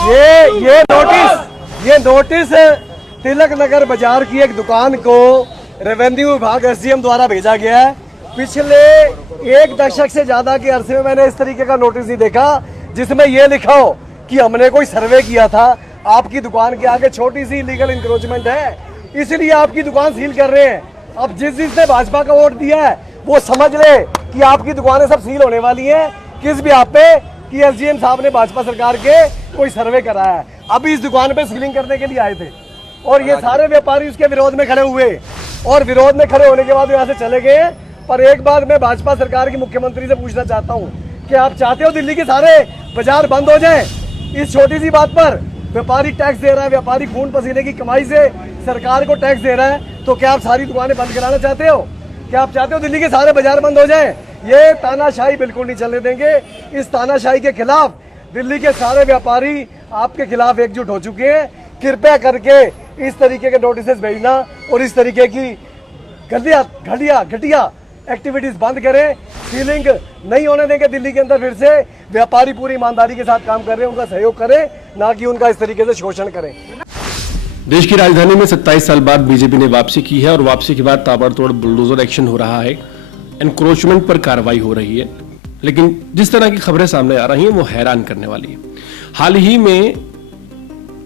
ये नोटिस तिलक नगर बाजार की एक दुकान को रेवेन्यू विभाग एसडीएम द्वारा भेजा गया है। पिछले एक दशक से ज्यादा के अरसे में मैंने इस तरीके का नोटिस नहीं देखा जिसमें यह लिखा हो कि हमने कोई सर्वे किया था, आपकी दुकान के आगे छोटी सी इलीगल इंक्रोचमेंट है, इसलिए आपकी दुकान सील कर रहे हैं। अब जिसने भाजपा का वोट दिया है वो समझ ले कि आपकी दुकानें सब सील होने वाली हैं। किस भी आप पे कि एसडीएम साहब ने भाजपा सरकार के कोई सर्वे कराया है। अभी इस दुकान पे सीलिंग करने के लिए आए थे और ये सारे व्यापारी उसके विरोध में खड़े हुए और विरोध में खड़े होने के बाद यहाँ से चले गए। पर एक बात मैं भाजपा सरकार की मुख्यमंत्री से पूछना चाहता हूँ कि आप चाहते हो दिल्ली के सारे बाजार बंद हो जाएं? इस छोटी सी बात पर व्यापारी टैक्स दे रहा है, व्यापारी खून पसीने की कमाई से सरकार को टैक्स दे रहा है, तो क्या आप सारी दुकानें बंद कराना चाहते हो? क्या आप चाहते हो दिल्ली के सारे बाजार बंद हो जाएं? ये तानाशाही बिल्कुल नहीं चलने देंगे। इस तानाशाही के खिलाफ दिल्ली के सारे व्यापारी आपके खिलाफ एकजुट हो चुके हैं। कृपया करके इस तरीके के नोटिस भेजना और इस तरीके की घटिया एक्टिविटीज बंद करें। सीलिंग नहीं होने देंगे दिल्ली के अंदर। फिर से व्यापारी पूरी ईमानदारी के साथ काम कर रहे हैं, उनका सहयोग करें, ना कि उनका इस तरीके से शोषण करें। देश की राजधानी में 27 साल बाद बीजेपी ने वापसी की है और वापसी के बाद ताबड़तोड़ बुलडोजर एक्शन हो रहा है, एनक्रोचमेंट पर कार्रवाई हो रही है। लेकिन जिस तरह की खबरें सामने आ रही हैं वो हैरान करने वाली है। हाल ही में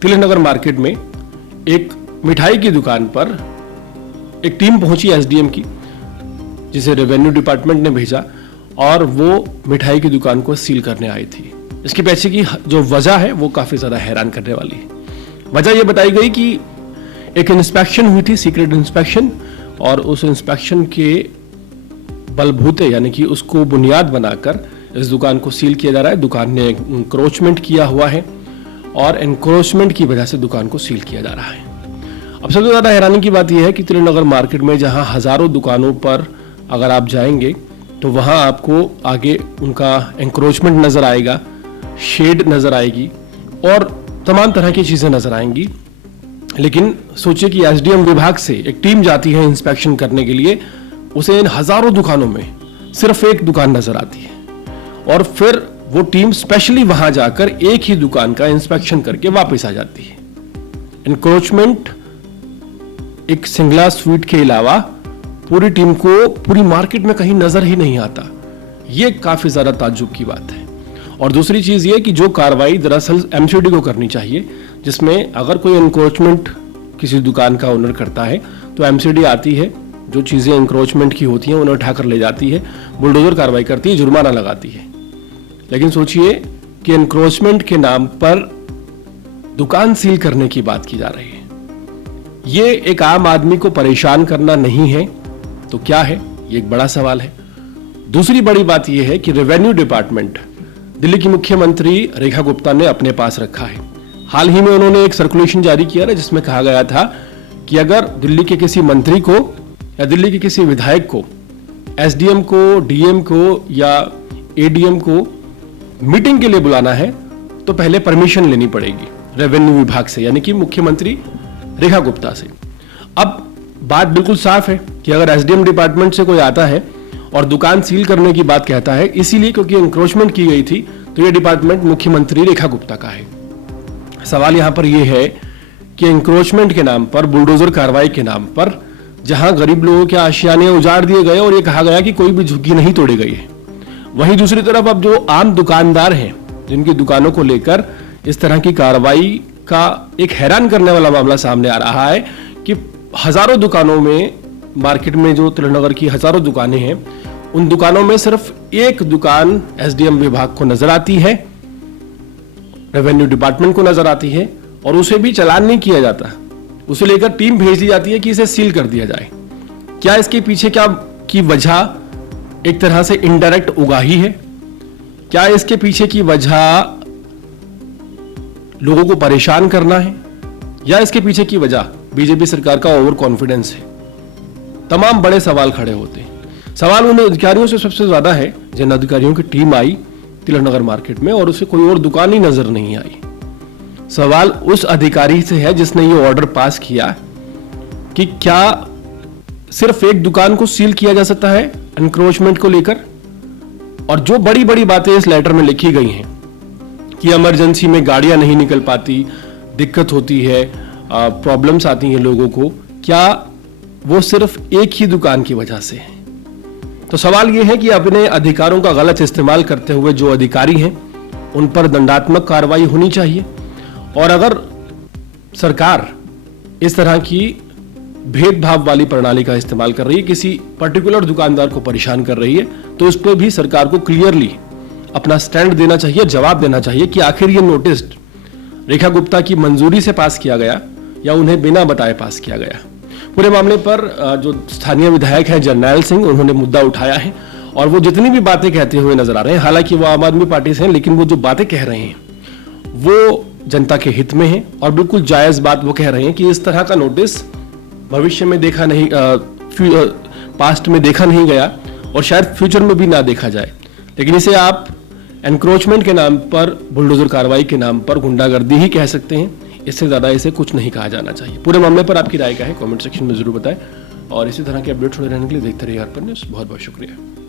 तिलक नगर मार्केट में एक मिठाई की दुकान पर एक टीम पहुंची एसडीएम की, जिसे रेवेन्यू डिपार्टमेंट ने भेजा और वो मिठाई की दुकान को सील करने आई थी। इसके पीछे की जो वजह है वो काफी ज्यादा हैरान करने वाली है। वजह यह बताई गई कि एक इंस्पेक्शन हुई थी, सीक्रेट इंस्पेक्शन, और उस इंस्पेक्शन के बलबूते यानी कि उसको बुनियाद बनाकर इस दुकान को सील किया जा रहा है। दुकान ने एनक्रोचमेंट किया हुआ है और एनक्रोचमेंट की वजह से दुकान को सील किया जा रहा है। अब सबसे ज्यादा हैरानी की बात यह है कि तिलक नगर मार्केट में जहां हजारों दुकानों पर अगर आप जाएंगे तो वहां आपको आगे उनका एनक्रोचमेंट नजर आएगा, शेड नजर आएगी और तमाम तरह की चीजें नजर आएंगी। लेकिन सोचिए कि एसडीएम विभाग से एक टीम जाती है इंस्पेक्शन करने के लिए, उसे इन हजारों दुकानों में सिर्फ एक दुकान नजर आती है और फिर वो टीम स्पेशली वहां जाकर एक ही दुकान का इंस्पेक्शन करके वापस आ जाती है। एनक्रोचमेंट एक सिंगला स्वीट के अलावा पूरी टीम को पूरी मार्केट में कहीं नजर ही नहीं आता। ये काफी ज्यादा ताज्जुब की बात है। और दूसरी चीज ये कि जो कार्रवाई दरअसल एमसीडी को करनी चाहिए, जिसमें अगर कोई एनक्रोचमेंट किसी दुकान का ओनर करता है तो एमसीडी आती है, जो चीजें एनक्रोचमेंट की होती हैं उन्हें उठाकर ले जाती है, बुलडोजर कार्रवाई करती है, जुर्माना लगाती है। लेकिन सोचिए कि एनक्रोचमेंट के नाम पर दुकान सील करने की बात की जा रही है। ये एक आम आदमी को परेशान करना नहीं है तो क्या है? ये एक बड़ा सवाल है। दूसरी बड़ी बात यह है कि रेवेन्यू डिपार्टमेंट दिल्ली की मुख्यमंत्री रेखा गुप्ता ने अपने पास रखा है। हाल ही में उन्होंने एक सर्कुलेशन जारी किया है जिसमें कहा गया था कि अगर दिल्ली के किसी मंत्री को या दिल्ली के किसी विधायक को, एसडीएम को, डीएम को या एडीएम को मीटिंग के लिए बुलाना है तो पहले परमिशन लेनी पड़ेगी रेवेन्यू विभाग से, यानी कि मुख्यमंत्री रेखा गुप्ता से। अब बात बिल्कुल साफ है कि अगर एसडीएम डिपार्टमेंट से कोई आता है और दुकान सील करने की बात कहता है इसीलिए क्योंकि एनक्रोचमेंट की गई थी, तो यह डिपार्टमेंट मुख्यमंत्री रेखा गुप्ता का है। सवाल यहां पर यह है कि एनक्रोचमेंट के नाम पर, बुलडोजर कार्रवाई के नाम पर, जहां गरीब लोगों के आशियाने उजाड़ दिए गए और यह कहा गया कि कोई भी झुग्गी नहीं तोड़ी गई है, वहीं दूसरी तरफ अब जो आम दुकानदार हैं जिनकी दुकानों को लेकर इस तरह की कार्रवाई का एक हैरान करने वाला मामला सामने आ रहा है कि हजारों दुकानों में, मार्केट में जो तिलक नगर की हजारों दुकानें हैं, उन दुकानों में सिर्फ एक दुकान एसडीएम विभाग को नजर आती है, रेवेन्यू डिपार्टमेंट को नजर आती है और उसे भी चालान नहीं किया जाता। उसे लेकर टीम भेज दी जाती है कि इसे सील कर दिया जाए। क्या इसके पीछे क्या की वजह एक तरह से इनडायरेक्ट उगाही है? क्या इसके पीछे की वजह लोगों को परेशान करना है या इसके पीछे की वजह बीजेपी सरकार का ओवर कॉन्फिडेंस है? तमाम बड़े सवाल खड़े होते हैं। सवाल उन अधिकारियों से सबसे ज्यादा है जिन अधिकारियों की टीम आई तिलक नगर मार्केट में और उसे कोई और दुकान ही नजर नहीं आई। सवाल उस अधिकारी से है जिसने ये ऑर्डर पास किया कि क्या सिर्फ एक दुकान को सील किया जा सकता है एनक्रोचमेंट को लेकर। और जो बड़ी बड़ी बातें इस लेटर में लिखी गई हैं, कि इमरजेंसी में गाड़ियां नहीं निकल पाती, दिक्कत होती है, प्रॉब्लम्स आती हैं लोगों को, क्या वो सिर्फ एक ही दुकान की वजह से है? तो सवाल ये है कि अपने अधिकारों का गलत इस्तेमाल करते हुए जो अधिकारी हैं उन पर दंडात्मक कार्रवाई होनी चाहिए, और अगर सरकार इस तरह की भेदभाव वाली प्रणाली का इस्तेमाल कर रही है, किसी पर्टिकुलर दुकानदार को परेशान कर रही है, तो उस पर भी सरकार को क्लियरली अपना स्टैंड देना चाहिए, जवाब देना चाहिए कि आखिर ये नोटिस रेखा गुप्ता की मंजूरी से पास किया गया या उन्हें बिना बताए पास किया गया। पूरे मामले पर जो स्थानीय विधायक हैं जरनैल सिंह, उन्होंने मुद्दा उठाया है और वो जितनी भी बातें कहते हुए नजर आ रहे हैं, हालांकि वो आम आदमी पार्टी से हैं, लेकिन वो जो बातें कह रहे हैं वो जनता के हित में है और बिल्कुल जायज बात वो कह रहे हैं कि इस तरह का नोटिस भविष्य में देखा नहीं, पास्ट में देखा नहीं गया और शायद फ्यूचर में भी ना देखा जाए। लेकिन इसे आप एनक्रोचमेंट के नाम पर, बुलडोजर कार्रवाई के नाम पर गुंडागर्दी ही कह सकते हैं, इससे ज्यादा इसे कुछ नहीं कहा जाना चाहिए। पूरे मामले पर आपकी राय क्या है कमेंट सेक्शन में जरूर बताएं और इसी तरह के अपडेट्स होने रहने के लिए देखते रहिए अर्पण न्यूज़। बहुत बहुत शुक्रिया।